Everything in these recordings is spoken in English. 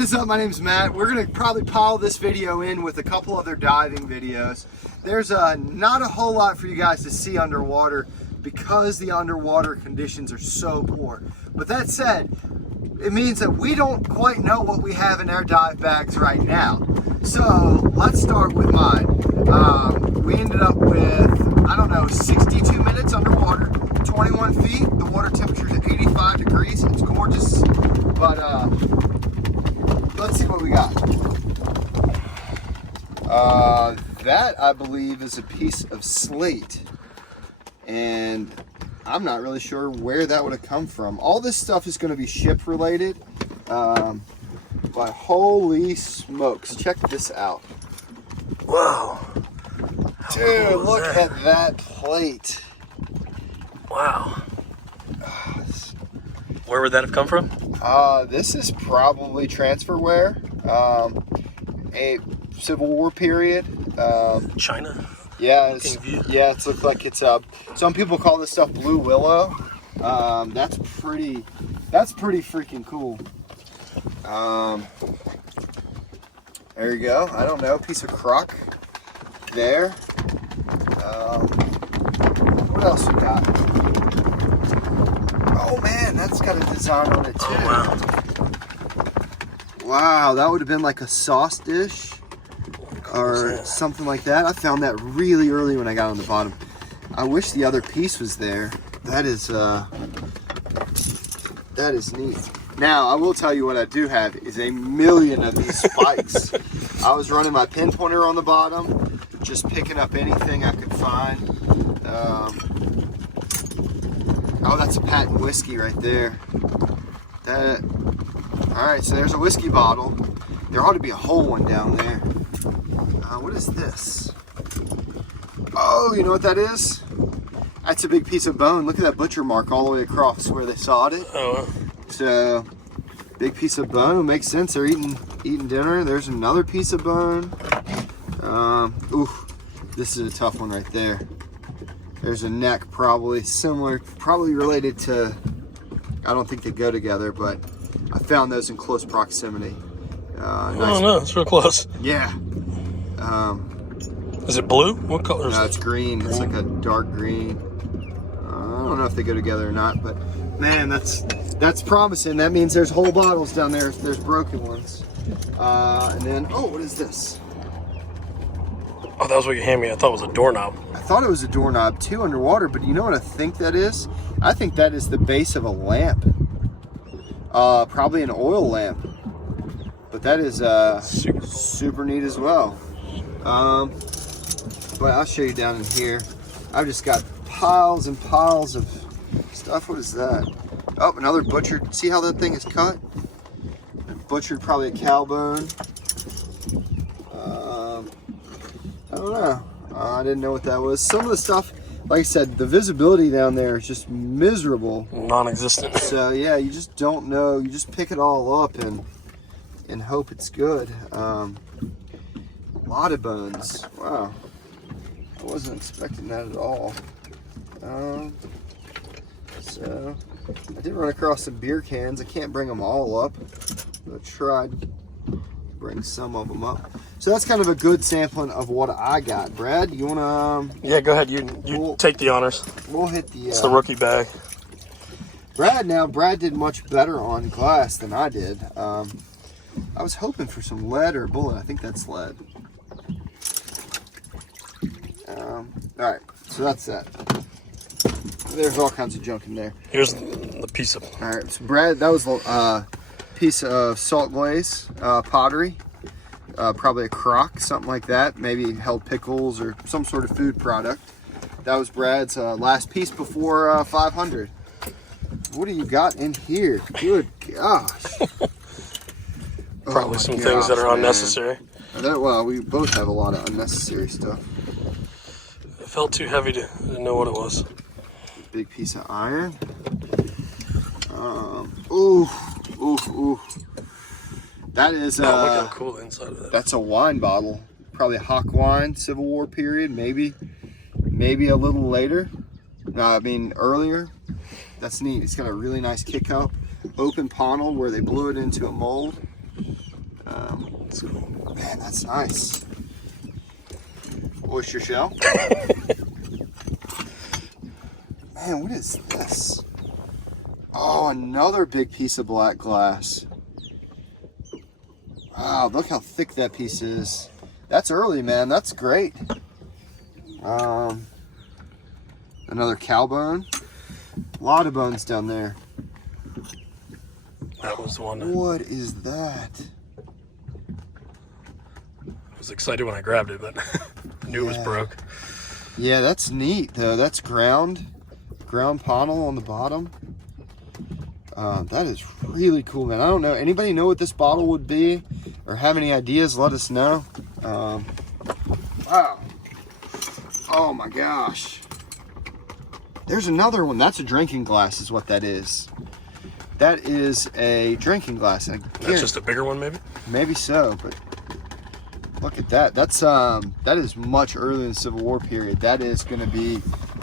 What is up? My name's Matt. We're gonna probably pile this video in with a couple other diving videos. There's not a whole lot for you guys to see underwater because the underwater conditions are so poor. But that said, it means that we don't quite know what we have in our dive bags right now. So let's start with mine. We ended up with, I don't know, 62 minutes underwater, 21 feet. The water temperature is 85 degrees. It's gorgeous. But let's see what we got. That, I believe, is a piece of slate. And I'm not really sure where that would have come from. All this stuff is going to be ship related. But holy smokes, check this out. Whoa. Dude, cool look that? at that plate. Wow. Where would that have come from? This is probably transferware. A Civil War period. China? Yeah, it looks like it's some people call this stuff blue willow. That's pretty freaking cool. There you go. I don't know, piece of crock there. What else we got? Oh man, that's got a design on it too. Oh, wow. Wow, that would have been like a sauce dish or something like that. I found that really early when I got on the bottom. I wish the other piece was there. That is neat. Now, I will tell you what I do have is a million of these spikes. I was running my pinpointer on the bottom, just picking up anything I could find. Oh, that's a patent whiskey right there. All right, so there's a whiskey bottle. There ought to be a whole one down there. What is this? Oh, you know what that is? That's a big piece of bone. Look at that butcher mark all the way across where they sawed it. Oh. So, big piece of bone. Makes sense. They're eating dinner. There's another piece of bone. This is a tough one right there. There's a neck, probably similar, probably related to. I don't think they go together, but I found those in close proximity. Nice. Oh no, it's real close. Yeah. Is it blue? What color is it? No, it's green. It's like a dark green. I don't know if they go together or not, but man, that's promising. That means there's whole bottles down there if there's broken ones. And then, oh, what is this? Oh, that was what you handed me. I thought it was a doorknob. I thought it was a doorknob too underwater, but you know what I think that is? I think that is the base of a lamp. Probably an oil lamp. But that is super neat as well. But I'll show you down in here. I've just got piles and piles of stuff. What is that? Oh, another butchered. See how that thing is cut? Butchered, probably a cow bone. I don't know. I didn't know what that was. Some of the stuff, like I said, the visibility down there is just miserable. Non-existent. So yeah, you just don't know. You just pick it all up and hope it's good. A lot of bones. Wow. I wasn't expecting that at all. So I did run across some beer cans. I can't bring them all up, but I tried to bring some of them up. So that's kind of a good sampling of what I got. Brad, you wanna? Yeah, go ahead. You take the honors. We'll hit the. It's the rookie bag. Brad did much better on glass than I did. I was hoping for some lead or bullet. I think that's lead. All right, so that's that. There's all kinds of junk in there. Here's the piece of. All right, so Brad, that was a piece of salt glaze pottery. Probably a crock, something like that. Maybe held pickles or some sort of food product. That was Brad's last piece before 500. What do you got in here? Good gosh. Probably some things that are unnecessary. Well, we both have a lot of unnecessary stuff. It felt too heavy to know what it was. Big piece of iron. Ooh. That is look how cool the inside of that. That's a wine bottle. Probably a hock wine, Civil War period, maybe a little later. No, I mean earlier. That's neat. It's got a really nice kick up, open panel where they blew it into a mold. That's cool. Man, that's nice. Oyster shell. Man, what is this? Oh, another big piece of black glass. Wow, look how thick that piece is. That's early, man. That's great. Another cow bone. A lot of bones down there. That was the one. What is that? I was excited when I grabbed it, but I knew it was broke. Yeah, that's neat though. That's ground panel on the bottom. That is really cool, man. I don't know. Anybody know what this bottle would be or have any ideas? Let us know. Wow. Oh my gosh. There's another one. That's a drinking glass is what that is. That is a drinking glass. And That's just a bigger one, maybe? Maybe so, but look at that. That's that is much earlier in the Civil War period. That is going to be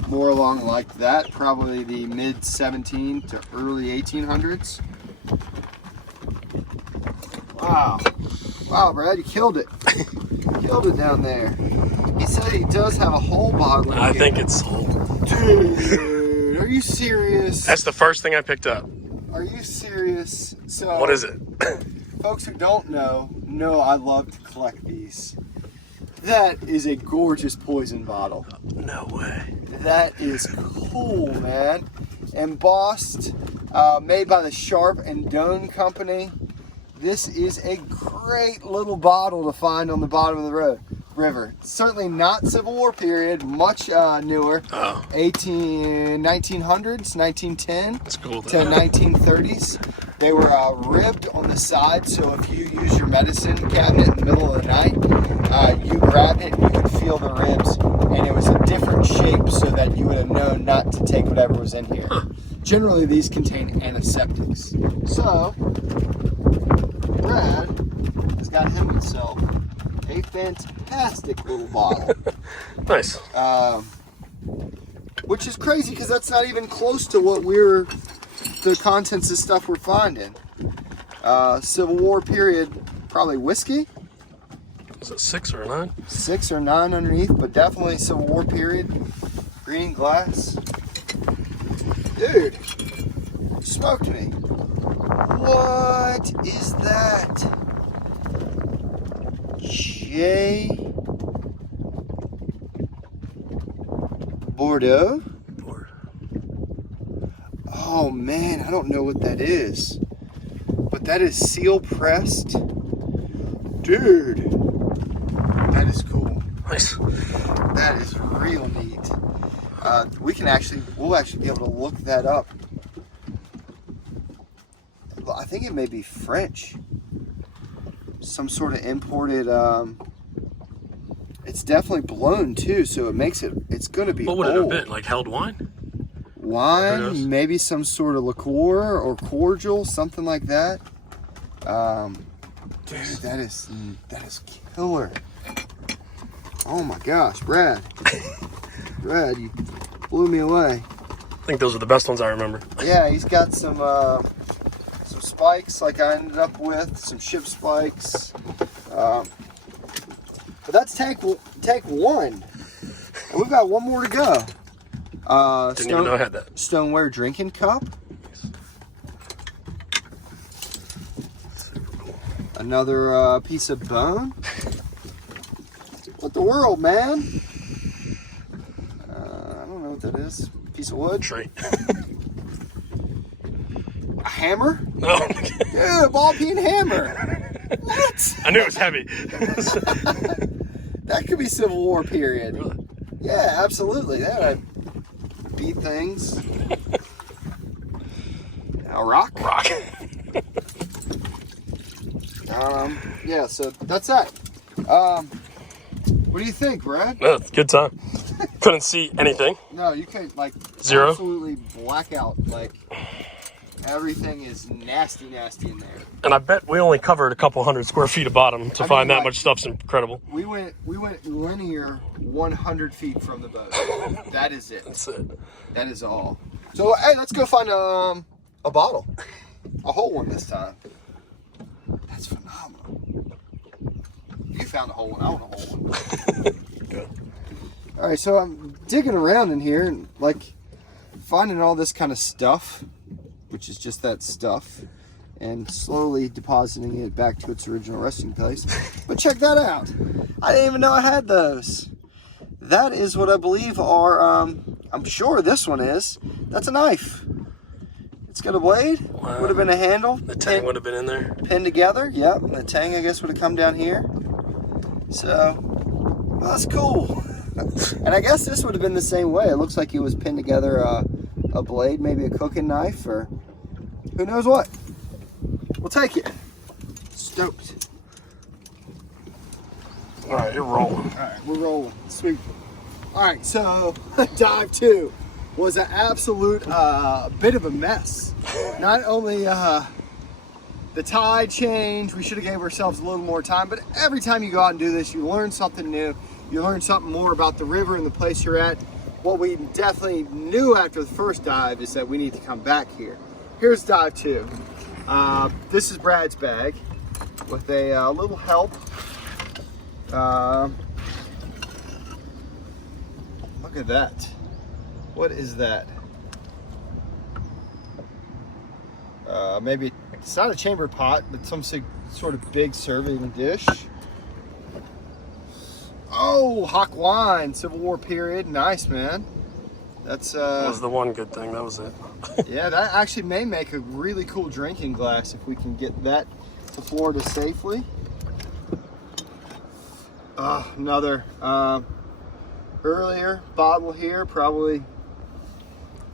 more along like that, probably the mid 17 to early 1800s. Wow. Wow, Brad, you killed it. Killed it down there. He said he does have a whole bottle. I think it's whole. Dude, are you serious? That's the first thing I picked up. Are you serious? So What is it? folks who don't know I love to collect these. That is a gorgeous poison bottle. No way. That is cool, man. Embossed, made by the Sharp and Doan Company. This is a great little bottle to find on the bottom of the river. Certainly not Civil War period, much newer. Oh. 1900s, 1910 That's cool. to 1930s. They were ribbed on the side, so if you use your medicine cabinet in the middle of the night, you grabbed it and you could feel the ribs, and it was a different shape so that you would have known not to take whatever was in here. Generally, these contain antiseptics. So, Brad has got himself a fantastic little bottle. Nice. Which is crazy because that's not even close to what the contents of stuff we're finding. Civil War period, probably whiskey. Is it 6 or a 9? 6 or 9 underneath, but definitely Civil War period. Green glass. Dude, smoked me. What is that? Bordeaux? Oh man, I don't know what that is. But that is seal pressed. Dude, that is cool. Nice. That is real neat. We'll actually be able to look that up. I think it may be French. Some sort of imported, it's definitely blown too, so it makes it's gonna be What would old. it have been? Like held wine? Who Wine, knows? maybe some sort of liqueur or cordial, something like that. Dude, that is killer. Oh my gosh, Brad. Brad, you blew me away. I think those are the best ones I remember. Yeah, he's got some spikes like I ended up with, some ship spikes. But that's take one. And we've got one more to go. Didn't even know I had that. Stoneware drinking cup. Another piece of bone. What the world, man? I don't know what that is. Piece of wood. Tree. A hammer? No. Yeah, ball peen hammer. What? I knew it was heavy. That could be Civil War period. Really? Yeah, absolutely. That beat things. A rock? Rock. Yeah, so that's that. What do you think, Brad? No, it's a good time. Couldn't see anything. No, you could like Zero? absolutely black out. Like everything is nasty in there. And I bet we only covered a couple 100 square feet of bottom to find that much stuff's incredible. We went linear 100 feet from the boat. That is it. That's it. That is all. So hey, let's go find a bottle, a whole one this time. That's phenomenal. You found a hole one. I want a hole one. Good. All right, so I'm digging around in here and like finding all this kind of stuff, which is just that stuff, and slowly depositing it back to its original resting place. But check that out. I didn't even know I had those. That is what I believe are, I'm sure this one is. That's a knife. It's got a blade. Wow. Would have been a handle. The tang would have been in there. Pinned together. Yep. And the tang, I guess, would have come down here. So, well, that's cool. And I guess this would have been the same way. It looks like it was pinned together a blade, maybe a cooking knife, or who knows what. We'll take it. Stoked. All right, you're rolling. All right, we're rolling. Sweet. All right, so dive 2 was an absolute bit of a mess. Not only the tide change, we should have gave ourselves a little more time, but every time you go out and do this, you learn something new. You learn something more about the river and the place you're at. What we definitely knew after the first dive is that we need to come back here. Here's dive 2. This is Brad's bag with a little help. Look at that. What is that? Maybe it's not a chamber pot, but some sort of big serving dish. Oh, hock wine, Civil War period. Nice, man. That's That was the one good thing. That was it. yeah, that actually may make a really cool drinking glass if we can get that to Florida safely. Another earlier bottle here, probably,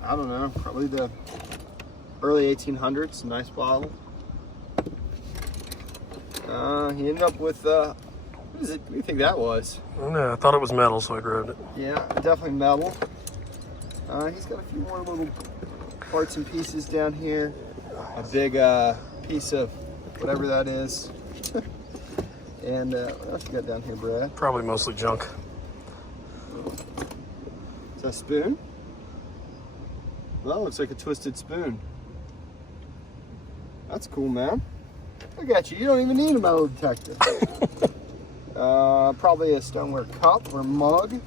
I don't know, probably the early 1800s. Nice bottle. He ended up with what is it? What do you think that was? No, I thought it was metal, so I grabbed it. Yeah, definitely metal. He's got a few more little parts and pieces down here. A big piece of whatever that is. And what else you got down here, Brad? Probably mostly junk. Is that a spoon? Well, looks like a twisted spoon. That's cool, man. Look at you. You don't even need a metal detector. Probably a stoneware cup or mug.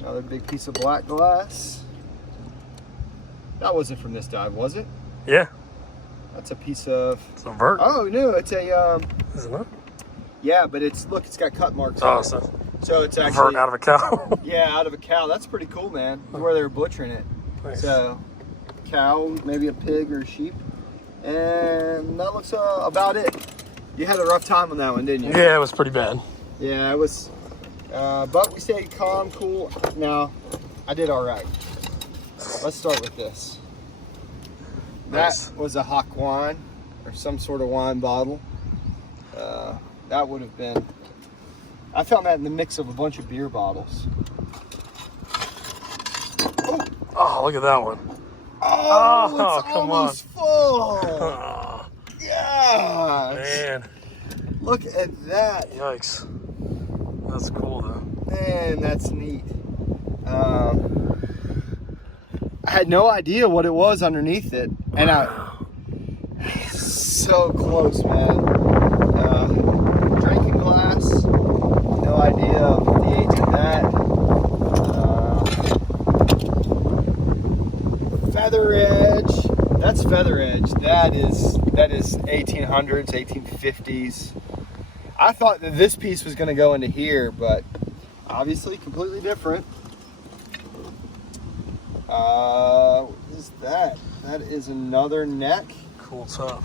Another big piece of black glass. That wasn't from this dive, was it? Yeah. That's a piece of... It's a vert. Oh, no, it's a... Isn't it? Yeah, but it's got cut marks on Oh, it. So it's a actually... vert out of a cow. Yeah, out of a cow. That's pretty cool, man. Where they were butchering it. Nice. So, cow, maybe a pig or a sheep. And that looks about it. You had a rough time on that one, didn't you? Yeah, it was pretty bad. Yeah, it was... but we stayed calm, cool. Now, I did all right. Let's start with this. Nice. That was a hock wine or some sort of wine bottle. That would have been... I found that in the mix of a bunch of beer bottles. Oh, look at that one. Oh, it's come almost full. Oh, Yeah. man. Look at that. Yikes. That's cool, though. Man, that's neat. I had no idea what it was underneath it. And so close, man. Drinking glass. No idea of the age of that. Feather edge. That's feather edge. That is 1800s, 1850s. I thought that this piece was going to go into here, but obviously completely different. What is that? That is another neck. Cool top.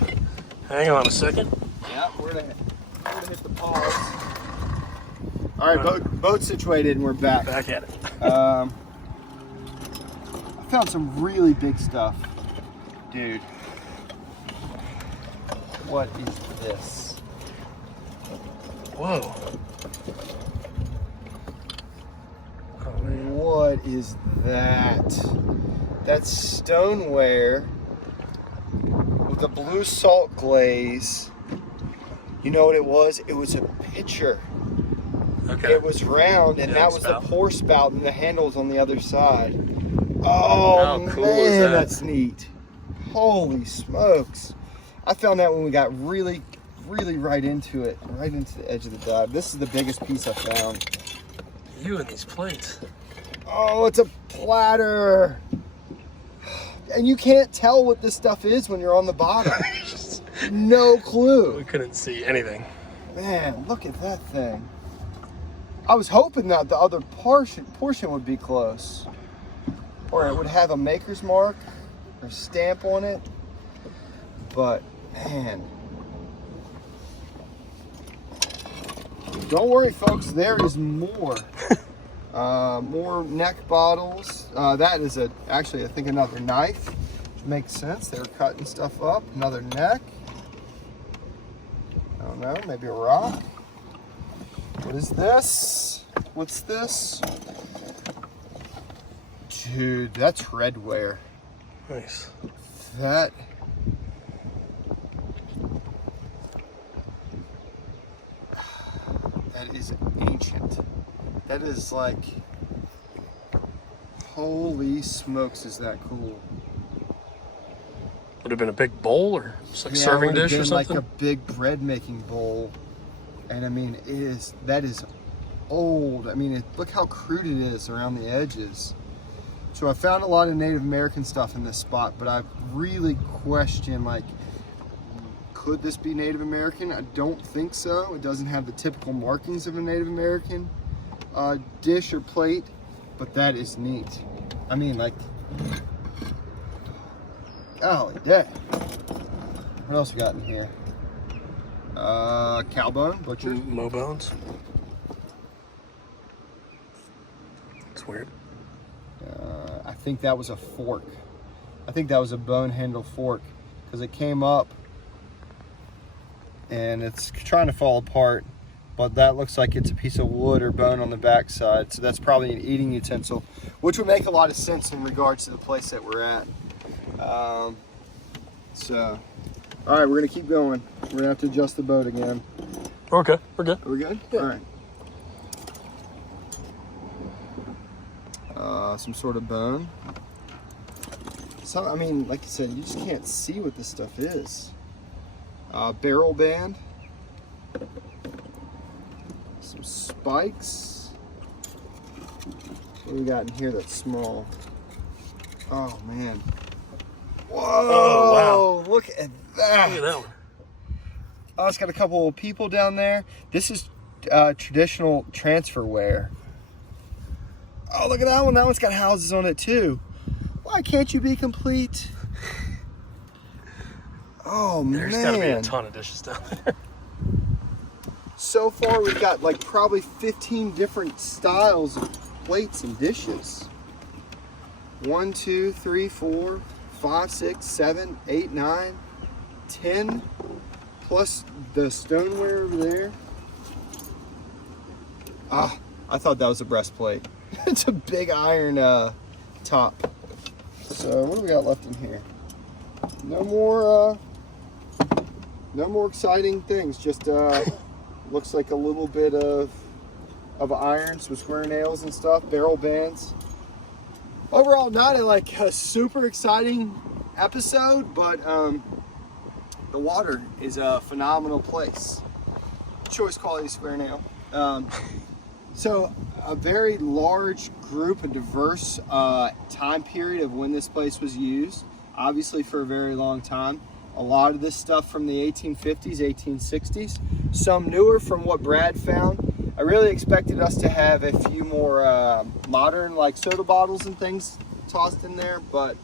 Hang on a second. Yeah, we're gonna hit the pause. All right, boat situated, and we're back. Back at it. I found some really big stuff, dude. What is this? Whoa. What is that? That's stoneware with a blue salt glaze. You know what it was? It was a pitcher. Okay. It was round, and Yeah, that was spout. the pour spout, and the handle's on the other side. Oh, How cool man, is that? that's neat. Holy smokes. I found that when we got really, really right into it, right into the edge of the dive. This is the biggest piece I found. You and these plates. Oh, it's a platter. And you can't tell what this stuff is when you're on the bottom. No clue. We couldn't see anything. Man, look at that thing. I was hoping that the other portion would be close. Or it would have a maker's mark or stamp on it. But, man. Don't worry, folks. There is more. More neck bottles. That is actually, I think, another knife. Which makes sense. They were cutting stuff up. Another neck. I don't know. Maybe a rock. What is this? What's this? Dude, that's redware. Nice. That is ancient. That is like, holy smokes, is that cool. Would have been a big bowl or just like Yeah, serving it would have dish or been something? like a big bread making bowl. And I mean, that is old. I mean, look how crude it is around the edges. So I found a lot of Native American stuff in this spot, but I really question, like, could this be Native American? I don't think so. It doesn't have the typical markings of a Native American dish or plate, but that is neat. I mean, like, golly dang. What else we got in here? Cow bone, butcher. Mo bones. It's weird. I think that was a fork. I think that was a bone handle fork because it came up and it's trying to fall apart, but that looks like it's a piece of wood or bone on the back side, so that's probably an eating utensil, which would make a lot of sense in regards to the place that we're at. So, all right, we're gonna keep going. We're gonna have to adjust the boat again. Okay, we're good. Are we good? Yeah. All right. Some sort of bone. So, I mean, like you said, you just can't see what this stuff is. Barrel band. Some spikes. What do we got in here that's small? Oh, man. Whoa! Oh, wow. Look at that. Look at that one. Oh, it's got a couple of people down there. This is traditional transfer wear. Oh, look at that one. That one's got houses on it too. Why can't you be complete? Oh, There's man. gotta be a ton of dishes down there. So far, we've got like probably 15 different styles of plates and dishes. 1, 2, 3, 4, 5, 6, 7, 8, 9, 10, plus the stoneware over there. Ah, I thought that was a breastplate. It's a big iron top. So what do we got left in here? No more exciting things. Just looks like a little bit of iron, some square nails and stuff, barrel bands. Overall, not a super exciting episode, but the water is a phenomenal place. Choice quality square nail. So a very large group, a diverse time period of when this place was used, obviously for a very long time. A lot of this stuff from the 1850s, 1860s, some newer from what Brad found. I really expected us to have a few more modern, like soda bottles and things tossed in there, but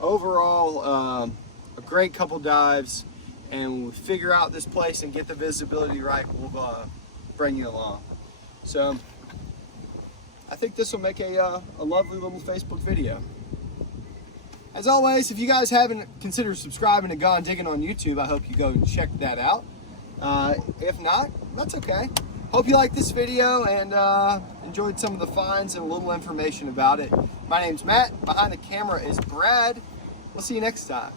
overall, a great couple dives, and when we figure out this place and get the visibility right, we'll bring you along. So I think this will make a lovely little Facebook video. As always, if you guys haven't considered subscribing to Gone Diggin' on YouTube, I hope you go and check that out. If not, that's okay. Hope you liked this video and enjoyed some of the finds and a little information about it. My name's Matt. Behind the camera is Brad. We'll see you next time.